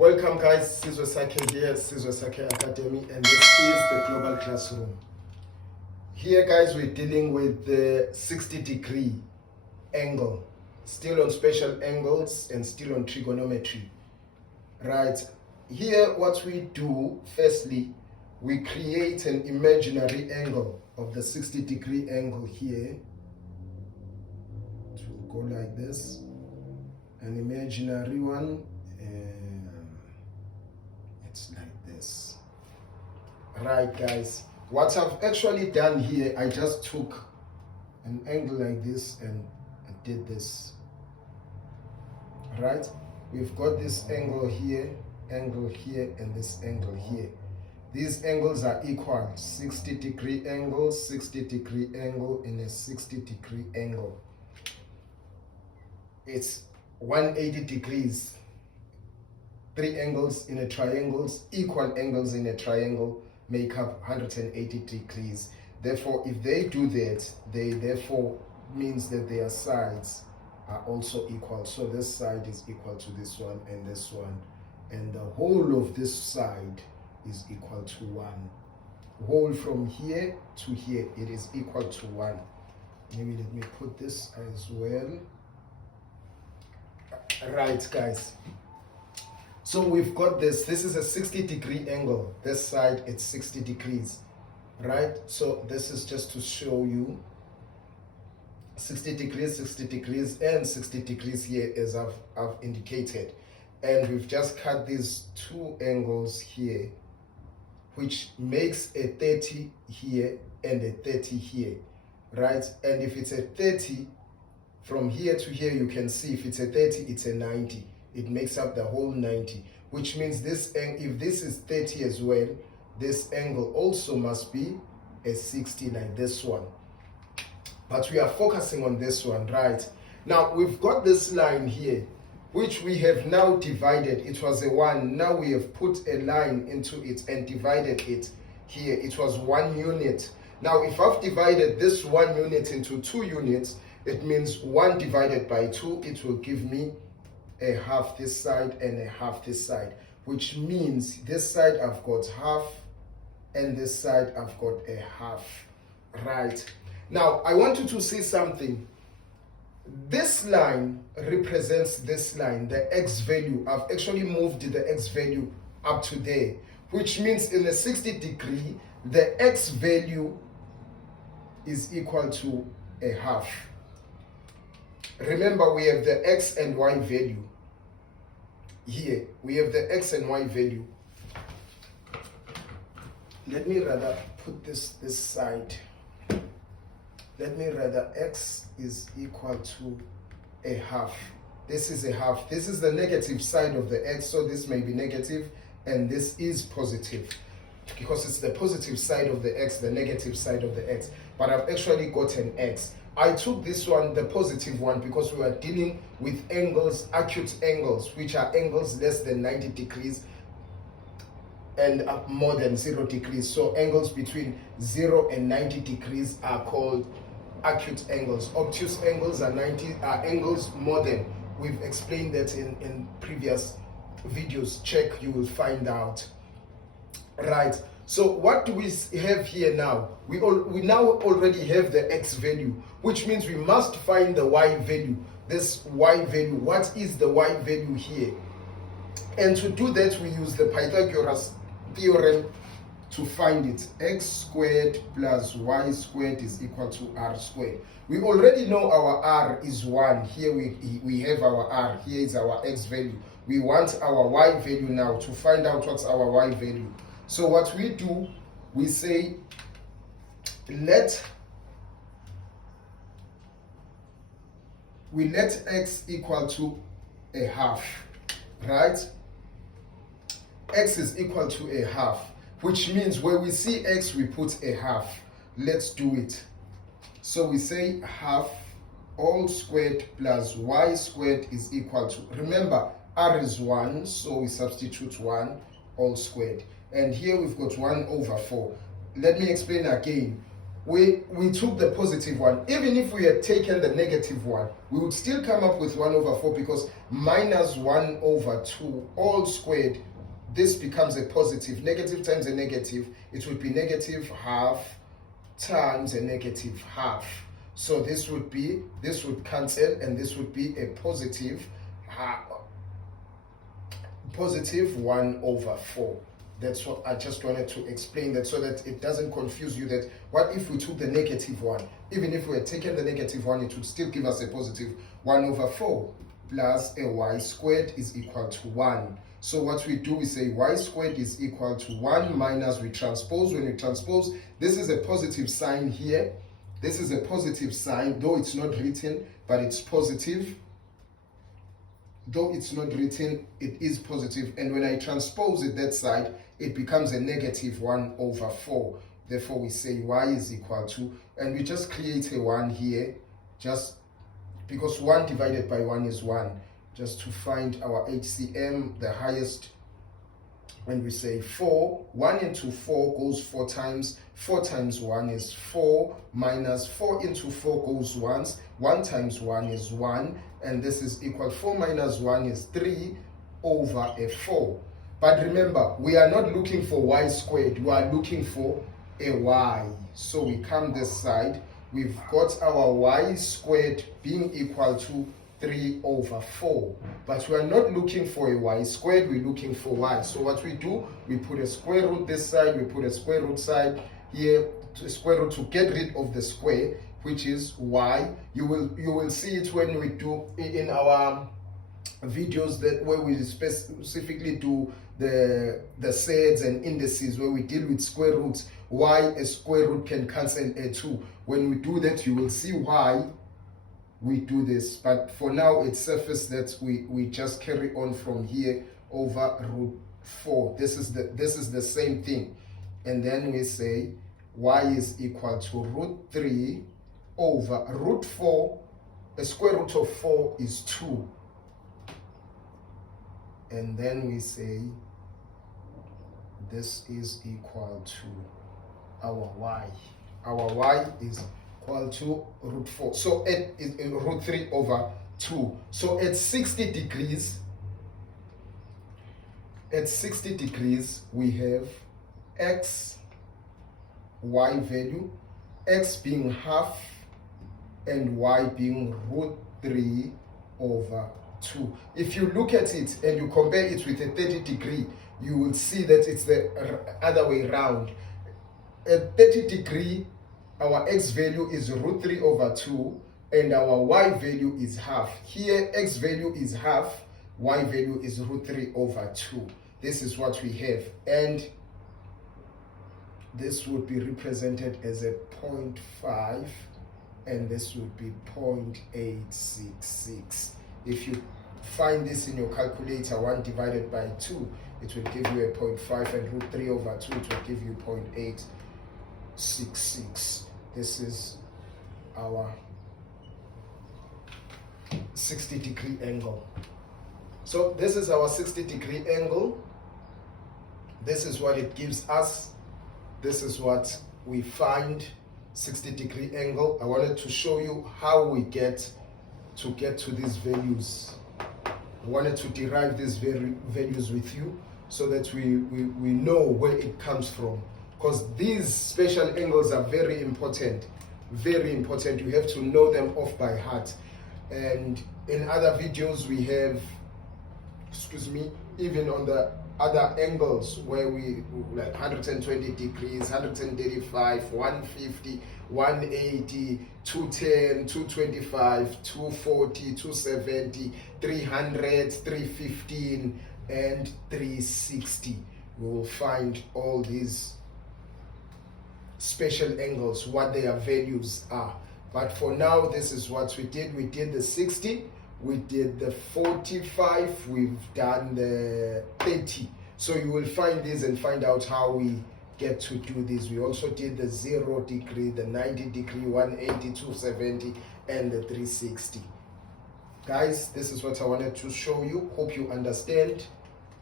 Welcome guys, Sizwe Sakhe here, Sizwe Sakhe Academy, and this is the Global Classroom. Here guys, we're dealing with the 60-degree angle, still on special angles and still on trigonometry. Right, here what we do, firstly, we create an imaginary angle of the 60-degree angle here. It will go like this, an imaginary one. It's like this. Right guys, what I've actually done here, I just took an angle like this and I did this. Right, we've got this angle here, and this angle here. These angles are equal: 60-degree angle, 60-degree angle, and a 60-degree angle. It's 180 degrees. Three angles in a triangle, equal angles in a triangle, make up 180 degrees. Therefore, if they do that, they therefore means that their sides are also equal. So this side is equal to this one, and the whole of this side is equal to 1. Whole from here to here, it is equal to 1. Maybe let me put this as well. Right guys, so we've got this is a 60-degree angle. This side, it's 60 degrees, right? So this is just to show you 60 degrees, and 60 degrees here, as I've indicated. And we've just cut these two angles here, which makes a 30 here and a 30 here, right? And if it's a 30, from here to here, you can see if it's a 30, it's a 90. It makes up the whole 90, which means this, if this is 30 as well, this angle also must be a 60 like this one. But we are focusing on this one, right? Now we've got this line here, which we have now divided. It was a 1. Now we have put a line into it and divided it here. It was 1 unit. Now if I've divided this 1 unit into 2 units, it means 1 divided by 2, it will give me a half this side and a half this side, which means this side I've got half and this side I've got a half. Right, now I want you to see something. This line represents this line, the x value. I've actually moved the x value up to there, which means in a 60-degree, the x value is equal to a half. Remember, we have the x and y value. Here, we have the x and y value. Let me rather put this side. Let me rather, x is equal to a half. This is a half. This is the negative side of the x, so this may be negative, and this is positive, because it's the positive side of the x, the negative side of the x. But I've actually got an x. I took this one, the positive one, because we are dealing with angles, acute angles, which are angles less than 90 degrees and more than 0 degrees. So angles between 0 and 90 degrees are called acute angles. Obtuse angles are angles more than. We've explained that in previous videos. Check, you will find out. Right. So what do we have here now? We now already have the x value, which means we must find the y value. This y value, what is the y value here? And to do that, we use the Pythagoras theorem to find it. X squared plus y squared is equal to r squared. We already know our r is 1. Here we have our r. Here is our x value. We want our y value now. To find out what's our y value, so what we do, we say let x equal to a half, right? X is equal to a half, which means where we see x, we put a half. Let's do it. So we say half all squared plus y squared is equal to, remember, r is 1, so we substitute 1 all squared. And here we've got 1 over 4. Let me explain again. we took the positive one. Even if we had taken the negative one, we would still come up with 1 over 4, because minus 1 over 2 all squared, this becomes a positive. Negative times a negative, it would be negative half times a negative half. So this would cancel, and this would be a positive 1 over 4. That's what I just wanted to explain, that so that it doesn't confuse you, that what if we took the negative one? Even if we had taken the negative one, it would still give us a positive 1 over 4 plus a y squared is equal to 1. So what we do, we say y squared is equal to 1 minus, we transpose. When we transpose, this is a positive sign here. This is a positive sign, though it's not written, but it's positive. Though it's not written, it is positive. And when I transpose it that side, it becomes a negative 1 over 4. Therefore, we say y is equal to, and we just create a 1 here, just because 1 divided by 1 is 1. Just to find our HCM, the highest, when we say 4, 1 into 4 goes 4 times. 4 times 1 is 4, minus 4 into 4 goes once. 1 times 1 is 1, and this is equal, 4 minus 1 is 3 over a 4. But remember, we are not looking for y squared, we are looking for a y. So we come this side, we've got our y squared being equal to 3 over 4. But we are not looking for a y squared, we're looking for y. So what we do, we put a square root this side, we put a square root side here, to square root to get rid of the square, which is y. You will see it when we do in our videos that where we specifically do the sets and indices, where we deal with square roots, why a square root can cancel a 2. When we do that, you will see why we do this. But for now, it's surface that we just carry on from here over root 4. This is the same thing. And then we say y is equal to root 3 over root 4. A square root of 4 is 2. And then we say this is equal to our y. Our y is equal to root 4. So it is root 3 over 2. So at 60 degrees, we have x, y value, x being half and y being root 3 over 2. If you look at it and you compare it with a 30 degree, you will see that it's the other way around. At 30 degree, our x value is root 3 over 2 and our y value is half. Here, x value is half, y value is root 3 over 2. This is what we have. And this would be represented as a 0.5 and this would be 0.866. If you find this in your calculator, 1 divided by 2, it will give you a 0.5, and root 3 over 2, it will give you 0.866. This is our 60 degree angle. So this is our 60 degree angle. This is what it gives us. This is what we find, 60 degree angle. I wanted to show you how we get to these values. I wanted to derive these values with you so that we know where it comes from. Because these special angles are very important. Very important. You have to know them off by heart. And in other videos we have, even on the other angles where we like 120 degrees, 135, 150, 180, 210, 225, 240, 270, 300, 315, and 360. We will find all these special angles, what their values are. But for now, this is what we did. We did the 60, we did the 45, we've done the 30. So you will find these and find out how we get to do this. We also did the 0 degree, the 90 degree, 180, 270, and the 360. Guys, this is what I wanted to show you. Hope you understand.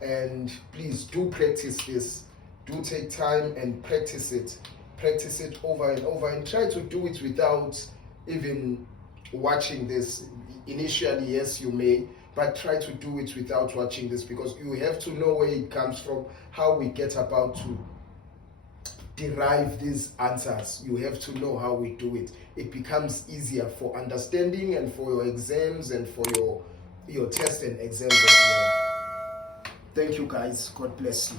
And please do practice this. Do take time and practice it. practice it over and over, and try to do it without even watching this. Initially, yes, you may, but try to do it without watching this, because you have to know where it comes from, how we get about to derive these answers. You have to know how we do it. It becomes easier for understanding and for your exams and for your tests and exams as well. Thank you guys. God bless you.